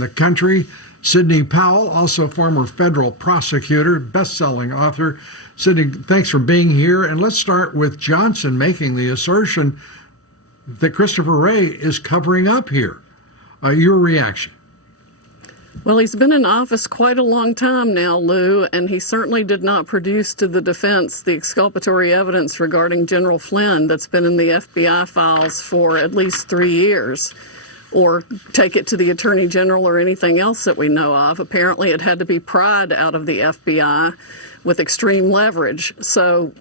the country. Sidney Powell, also former federal prosecutor, best-selling author. Sidney, thanks for being here. And let's start with Johnson making the assertion that Christopher Wray is covering up here. Your reaction? Well, he's been in office quite a long time now, Lou, and he certainly did not produce to the defense the exculpatory evidence regarding General Flynn that's been in the FBI files for at least 3 years, or take it to the Attorney General or anything else that we know of. Apparently, it had to be pried out of the FBI with extreme leverage. So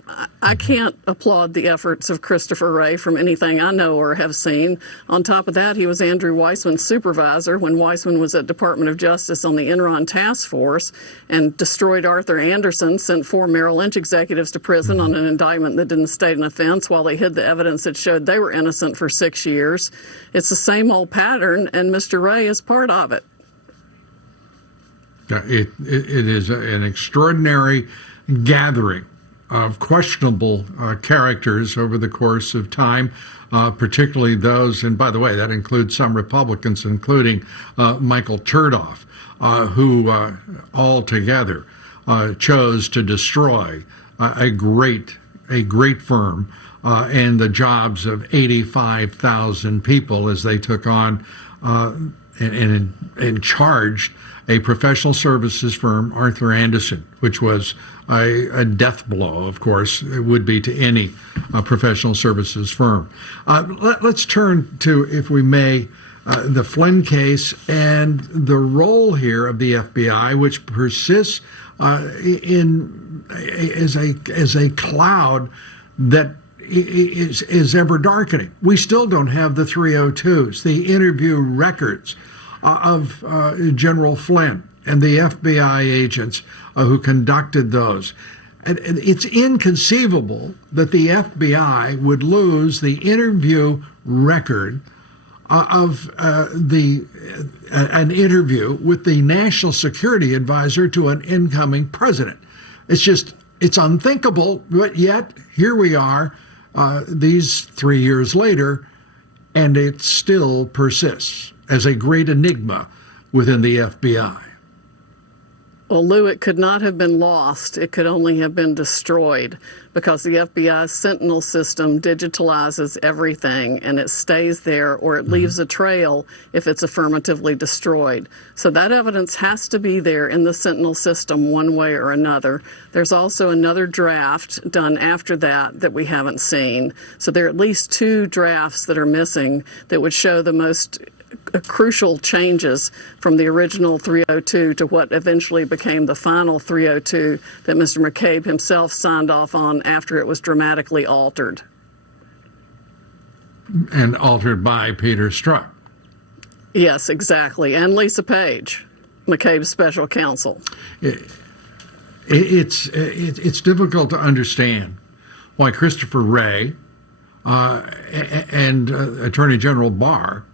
I can't applaud the efforts of Christopher Wray from anything I know or have seen. On top of that, he was Andrew Weissman's supervisor when Weissman was at Department of Justice on the Enron task force and destroyed Arthur Anderson, sent 4 Merrill Lynch executives to prison on an indictment that didn't state an offense while they hid the evidence that showed they were innocent for 6 years. It's the same old pattern, and Mr. Wray is part of it. It is an extraordinary gathering of questionable characters over the course of time, particularly those, and by the way, that includes some Republicans, including Michael Chertoff, who altogether chose to destroy a great firm and the jobs of 85,000 people as they took on and charged a professional services firm, Arthur Andersen, which was a death blow, of course, it would be to any professional services firm. Let's turn to, if we may, the Flynn case and the role here of the FBI, which persists as a cloud that is ever darkening. We still don't have the 302s, the interview records of General Flynn and the FBI agents who conducted those. And it's inconceivable that the FBI would lose the interview record of an interview with the national security advisor to an incoming president. It's unthinkable, but yet here we are these 3 years later, and it still persists as a great enigma within the FBI. Well, Lou, it could not have been lost. It could only have been destroyed because the FBI's Sentinel system digitalizes everything and it stays there, or it leaves a trail if it's affirmatively destroyed. So that evidence has to be there in the Sentinel system one way or another. There's also another draft done after that we haven't seen. So there are at least 2 drafts that are missing that would show the most crucial changes from the original 302 to what eventually became the final 302 that Mr. McCabe himself signed off on after it was dramatically altered. And altered by Peter Strzok. Yes, exactly. And Lisa Page, McCabe's special counsel. It's difficult to understand why Christopher Wray and Attorney General Barr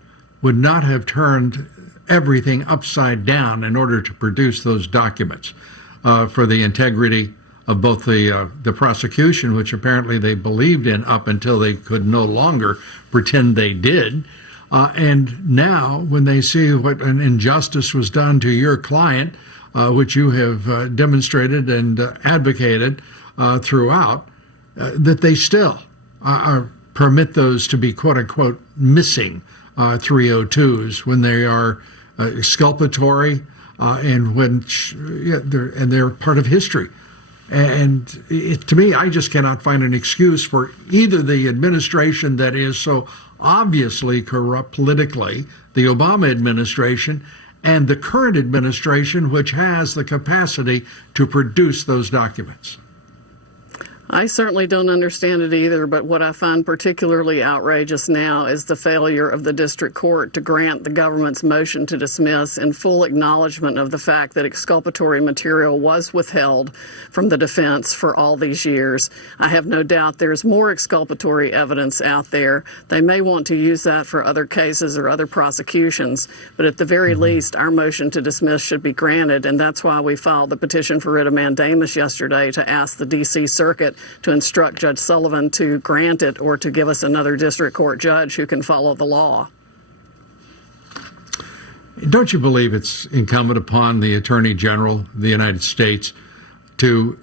would not have turned everything upside down in order to produce those documents for the integrity of both the prosecution, which apparently they believed in up until they could no longer pretend they did. And now, when they see what an injustice was done to your client, which you have demonstrated and advocated throughout, that they still permit those to be quote-unquote missing 302s when they are exculpatory and they're part of history. And to me, I just cannot find an excuse for either the administration that is so obviously corrupt politically, the Obama administration, and the current administration, which has the capacity to produce those documents. I certainly don't understand it either, but what I find particularly outrageous now is the failure of the district court to grant the government's motion to dismiss in full acknowledgement of the fact that exculpatory material was withheld from the defense for all these years. I have no doubt there's more exculpatory evidence out there. They may want to use that for other cases or other prosecutions, but at the very least, our motion to dismiss should be granted, and that's why we filed the petition for writ of mandamus yesterday to ask the D.C. Circuit to instruct Judge Sullivan to grant it or to give us another district court judge who can follow the law. Don't you believe it's incumbent upon the Attorney General of the United States to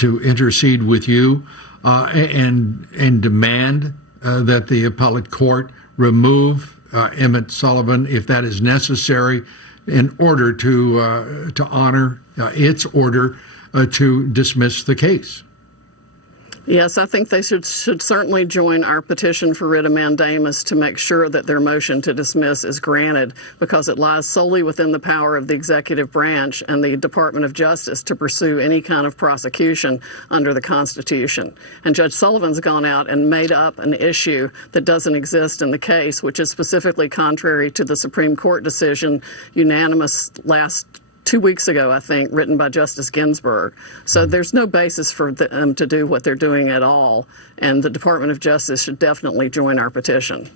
intercede with you and demand that the appellate court remove Emmett Sullivan if that is necessary in order to honor its order to dismiss the case? Yes, I think they should certainly join our petition for writ of mandamus to make sure that their motion to dismiss is granted, because it lies solely within the power of the executive branch and the Department of Justice to pursue any kind of prosecution under the Constitution. And Judge Sullivan's gone out and made up an issue that doesn't exist in the case, which is specifically contrary to the Supreme Court decision, unanimous last 2 weeks ago, I think, written by Justice Ginsburg. So there's no basis for them to do what they're doing at all, and the Department of Justice should definitely join our petition.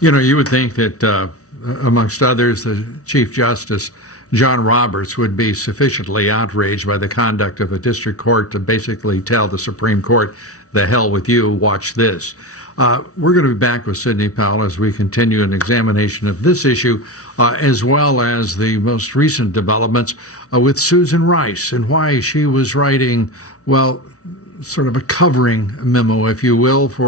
You know, you would think that, amongst others, the Chief Justice, John Roberts, would be sufficiently outraged by the conduct of a district court to basically tell the Supreme Court, the hell with you, watch this. We're going to be back with Sidney Powell as we continue an examination of this issue, as well as the most recent developments with Susan Rice and why she was writing, well, sort of a covering memo, if you will, for